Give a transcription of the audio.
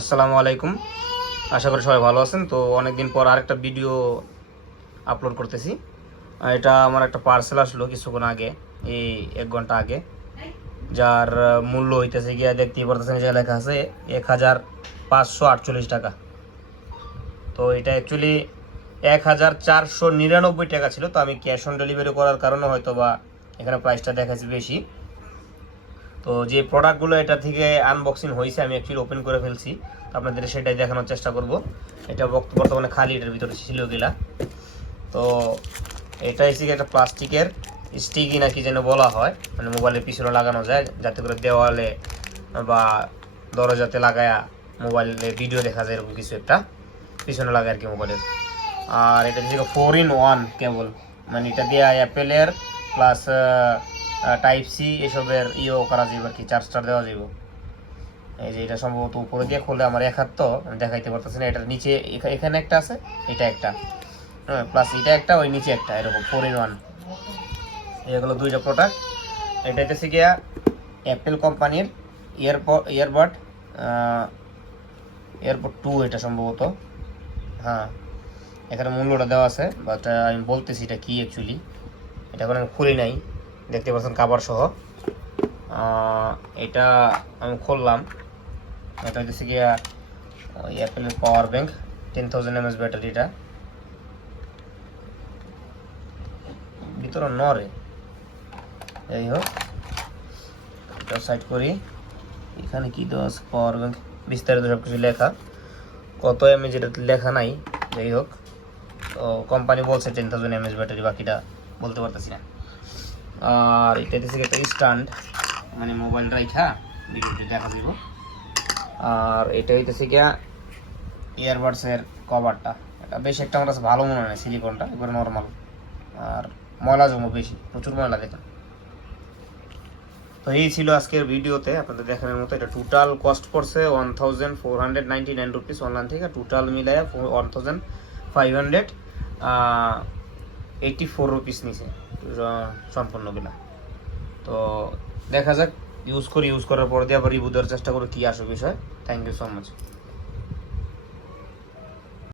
আসসালামু আলাইকুম। আশা করি সবাই ভালো আছেন। তো অনেকদিন পর আরেকটা ভিডিও আপলোড করতেছি। এটা আমার একটা পার্সেল আসলো কিছুক্ষণ আগে, এই 1 ঘন্টা আগে, যার মূল্য হইতেছে গিয়া দেখতেই পারতেছেন যে লেখা আছে 1548 টাকা। তো এটা অ্যাকচুয়ালি 1499 টাকা ছিল। তো আমি ক্যাশ অন ডেলিভারি করার কারণে হয়তো বা এখানে প্রাইসটা দেখাচ্ছে বেশি। তো যে প্রোডাক্টগুলো এটা থেকে আনবক্সিং হয়েছে আমি অ্যাকচুয়ালি ওপেন করে ফেলছি, আপনাদের সেটাই দেখানোর চেষ্টা করব। এটা বর্তমানে খালি, এটার ভিতরে ছিল গিলা। তো এটা হচ্ছে একটা প্লাস্টিকের স্টিকি নাকি যেন বলা হয়, মানে মোবাইলের পিছনে লাগানো যায় যাতে করে দেওয়ালে বা দরজাতে লাগায়া মোবাইলে ভিডিও দেখা যায়, এরকম কিছু একটা পিছনে লাগায় আর কি মোবাইলের। আর এটা হচ্ছে 4-in-1 কেবল, মানে এটা দিয়ে অ্যাপেলের প্লাস টাইপ সি এসবের ইয়েও করা যাবে আর কি, চার্জটার দেওয়া যাবে। এই যে এটা সম্ভবত উপরে দিয়ে খুললে আমার এক হাত, তো আমি দেখাইতে পারতেছি না। এটার নিচে এখানে একটা আছে, এটা একটা, হ্যাঁ, প্লাস এটা একটা, ওই নিচে একটা, এরকম 4-in-1। এগুলো দুইটা প্রোডাক্ট। এটা হচ্ছে গিয়া অ্যাপেল কোম্পানির ইয়ারবাড এয়ারপড 2 এটা সম্ভবত। হ্যাঁ, এখানে মূল্যটা দেওয়া আছে, বাট আমি বলতেছি এটা কি অ্যাকচুয়ালি। এটা এখন আমি খুলি নাই, দেখতে পাচ্ছেন কাভার সহ। এটা আমি খুললাম। এটা হচ্ছে গিয়া অ্যাপেলের পাওয়ার ব্যাংক, 10,000 mAh ব্যাটারিটা। ভিতরে নরে, যাই হোক এটা সাইড করি। এখানে কি দেওয়া আছে, পাওয়ার ব্যাংক বিস্তারিত সব কিছু লেখা, কত এমএজ এটা লেখা নাই। যাই হোক, তো কোম্পানি বলছে 10,000 mAh ব্যাটারি, বাকিটা বলতে পারতেছি না। আর এটা হচ্ছে একটা স্ট্যান্ড, মানে মোবাইল রাইখা ভিডিওটি দেখা দিব। আর এটা হইতেছে গিয়া ইয়ারবাডসের কভারটা। এটা বেশ একটা আমার কাছে ভালো মনে হয়, সিলিকনটা এবার নর্মাল। আর ময়লা জমো বেশি, প্রচুর ময়লা দেখেন। তো এই ছিল আজকের ভিডিওতে আপনাদের দেখানোর মতো। এটা টোটাল কস্ট পড়ছে 1499 রুপিস অনলাইন থেকে, টোটাল মিলায় 1584 রুপিস নিছে সম্পূর্ণ বিলা। তো দেখা যাক, ইউজ করার পর দিয়ে আবার রিভিউ দেওয়ার চেষ্টা করে কি আসে বিষয়। Thank you so much.